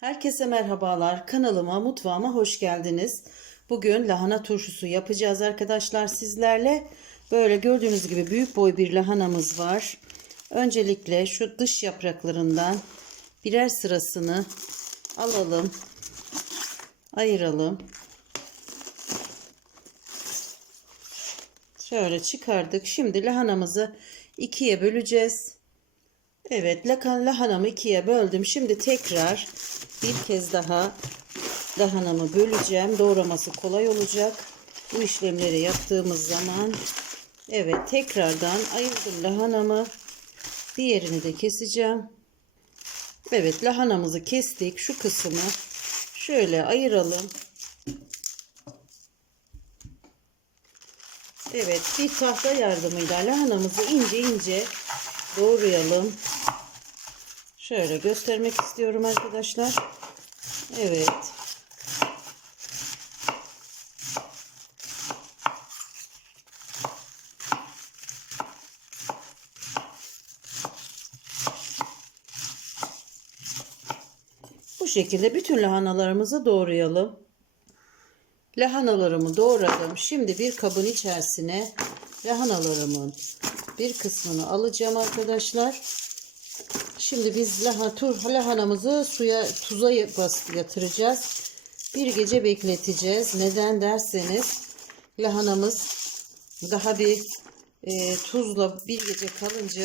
Herkese merhabalar. Kanalıma, mutfağıma hoş geldiniz. Bugün lahana turşusu yapacağız arkadaşlar sizlerle. Böyle gördüğünüz gibi büyük boy bir lahanamız var. Öncelikle şu dış yapraklarından birer sırasını alalım. Ayıralım. Şöyle çıkardık. Şimdi lahanamızı ikiye böleceğiz. Evet lakan lahanamı ikiye böldüm. Şimdi tekrar bir kez daha lahanamı böleceğim. Doğraması kolay olacak. Bu işlemleri yaptığımız zaman evet tekrardan ayırdım lahanamı. Diğerini de keseceğim. Evet lahanamızı kestik. Şu kısmı şöyle ayıralım. Evet bir tahta yardımıyla lahanamızı ince ince doğrayalım. Şöyle göstermek istiyorum arkadaşlar. Evet. Bu şekilde bütün lahanalarımızı doğrayalım. Lahanalarımı doğradım. Şimdi bir kabın içerisine lahanalarımın bir kısmını alacağım arkadaşlar. Şimdi biz laha, tur, lahanamızı suya tuza yatıracağız. Bir gece bekleteceğiz. Neden derseniz lahanamız daha bir e, tuzla bir gece kalınca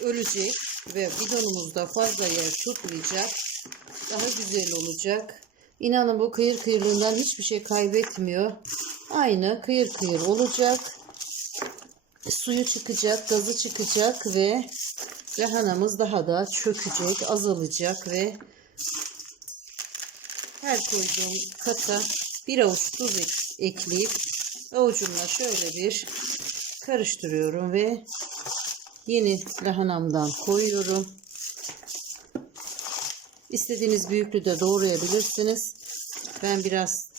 ölecek ve bidonumuzda fazla yer tutmayacak. Daha güzel olacak. İnanın bu kıyır kıyırlığından hiçbir şey kaybetmiyor. Aynı kıyır kıyır olacak. Suyu çıkacak, gazı çıkacak ve lahanamız daha da çökecek, azalacak ve her koyduğum kata bir avuç tuz ek ekleyip avucumla şöyle bir karıştırıyorum ve yeni lahanamdan koyuyorum. İstediğiniz büyüklüğde doğrayabilirsiniz. Ben biraz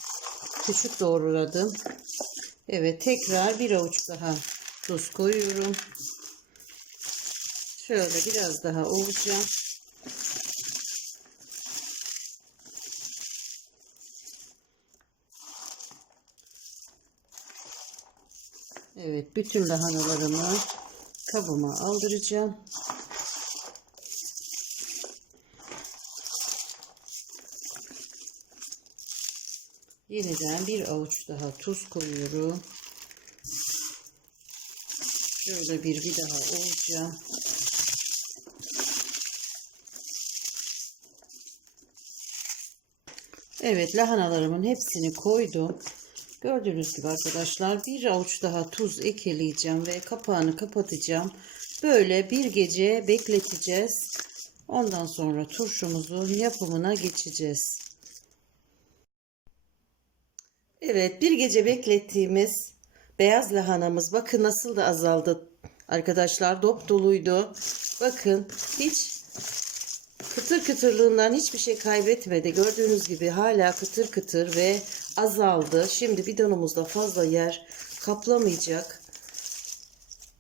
küçük doğradım. Evet tekrar bir avuç daha tuz koyuyorum. Şöyle biraz daha ovacağım. Evet bütün lahanalarımı kabıma aldıracağım. Yeniden bir avuç daha tuz koyuyorum. Şöyle bir bir daha ovacağım. Evet lahanalarımın hepsini koydum. Gördüğünüz gibi arkadaşlar bir avuç daha tuz ekleyeceğim ve kapağını kapatacağım. Böyle bir gece bekleteceğiz. Ondan sonra turşumuzun yapımına geçeceğiz. Evet bir gece beklettiğimiz beyaz lahanamız bakın nasıl da azaldı arkadaşlar dop doluydu. Bakın hiç kıtır kıtırlığından hiçbir şey kaybetmedi. Gördüğünüz gibi hala kıtır kıtır ve azaldı. Şimdi bidonumuzda fazla yer kaplamayacak.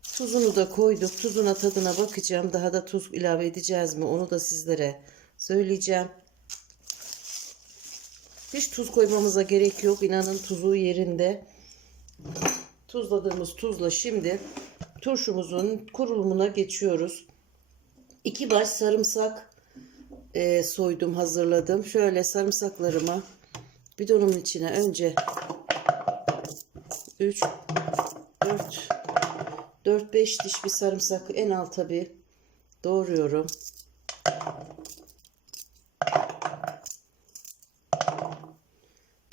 Tuzunu da koyduk. Tuzuna tadına bakacağım. Daha da tuz ilave edeceğiz mi? Onu da sizlere söyleyeceğim. Hiç tuz koymamıza gerek yok. İnanın tuzu yerinde. Tuzladığımız tuzla şimdi turşumuzun kurulumuna geçiyoruz. İki baş sarımsak e, soydum hazırladım. Şöyle sarımsaklarımı bidonumun içine önce 3 4 4 5 diş bir sarımsak en alta bir doğruyorum.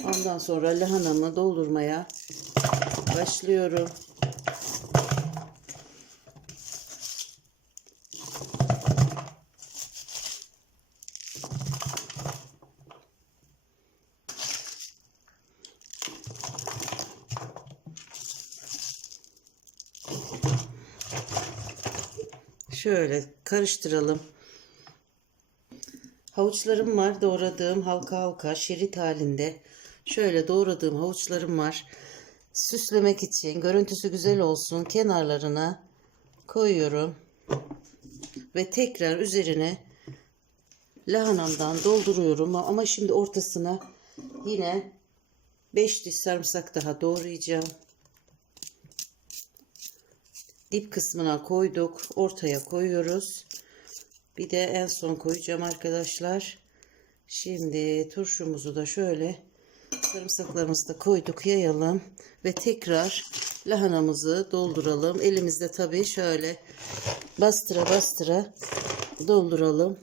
Ondan sonra lahanamı doldurmaya başlıyorum. Şöyle karıştıralım. Havuçlarım var doğradığım halka halka şerit halinde. Şöyle doğradığım havuçlarım var. Süslemek için görüntüsü güzel olsun kenarlarına koyuyorum. Ve tekrar üzerine lahanamdan dolduruyorum ama şimdi ortasına yine 5 diş sarımsak daha doğrayacağım. Dip kısmına koyduk. Ortaya koyuyoruz. Bir de en son koyacağım arkadaşlar. Şimdi turşumuzu da şöyle sarımsaklarımızı da koyduk yayalım. Ve tekrar lahanamızı dolduralım. Elimizde tabii şöyle bastıra bastıra dolduralım.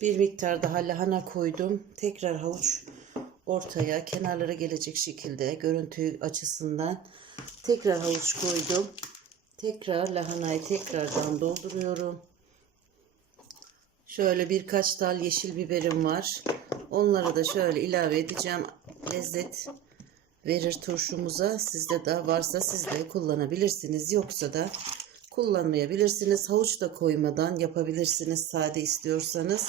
Bir miktar daha lahana koydum. Tekrar havuç ortaya kenarlara gelecek şekilde görüntü açısından tekrar havuç koydum. Tekrar lahanayı tekrardan dolduruyorum. Şöyle birkaç dal yeşil biberim var. Onları da şöyle ilave edeceğim. Lezzet verir turşumuza. Sizde de varsa siz de kullanabilirsiniz. Yoksa da kullanmayabilirsiniz. Havuç da koymadan yapabilirsiniz sade istiyorsanız.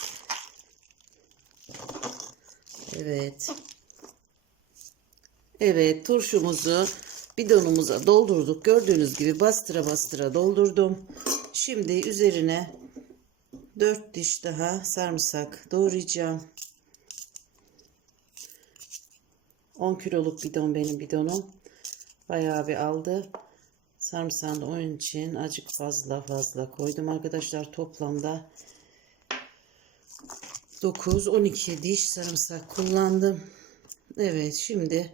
Evet. Evet turşumuzu bidonumuza doldurduk. Gördüğünüz gibi bastıra bastıra doldurdum. Şimdi üzerine 4 diş daha sarımsak doğrayacağım. 10 kiloluk bidon benim bidonum. Bayağı bir aldı. Sarımsağını onun için acık fazla fazla koydum arkadaşlar. Toplamda 9-12 diş sarımsak kullandım. Evet şimdi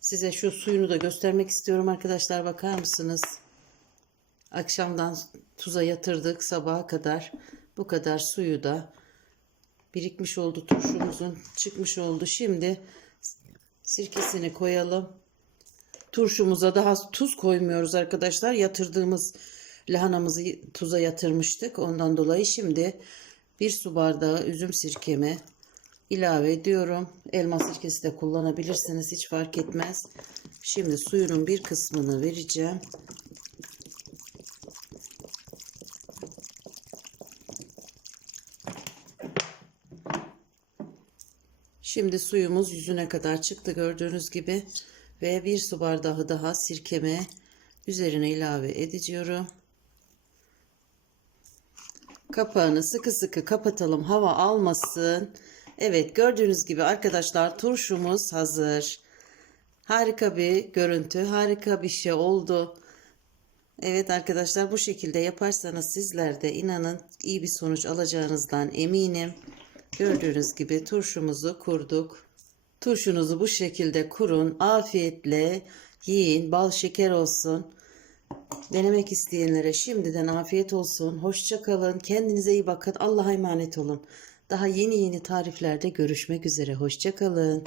size şu suyunu da göstermek istiyorum arkadaşlar. Bakar mısınız? Akşamdan tuza yatırdık sabaha kadar. Bu kadar suyu da birikmiş oldu turşumuzun çıkmış oldu. Şimdi sirkesini koyalım. Turşumuza daha tuz koymuyoruz arkadaşlar. Yatırdığımız lahanamızı tuza yatırmıştık. Ondan dolayı şimdi bir su bardağı üzüm sirkemi ilave ediyorum. Elma sirkesi de kullanabilirsiniz. Hiç fark etmez. Şimdi suyunun bir kısmını vereceğim. Şimdi suyumuz yüzüne kadar çıktı gördüğünüz gibi. Ve bir su bardağı daha sirkeme üzerine ilave ediyorum. Kapağını sıkı sıkı kapatalım hava almasın. Evet gördüğünüz gibi arkadaşlar turşumuz hazır. Harika bir görüntü, harika bir şey oldu. Evet arkadaşlar bu şekilde yaparsanız sizler de inanın iyi bir sonuç alacağınızdan eminim. Gördüğünüz gibi turşumuzu kurduk. Turşunuzu bu şekilde kurun. Afiyetle yiyin. Bal şeker olsun. Denemek isteyenlere şimdiden afiyet olsun. Hoşça kalın. Kendinize iyi bakın. Allah'a emanet olun. Daha yeni yeni tariflerde görüşmek üzere. Hoşça kalın.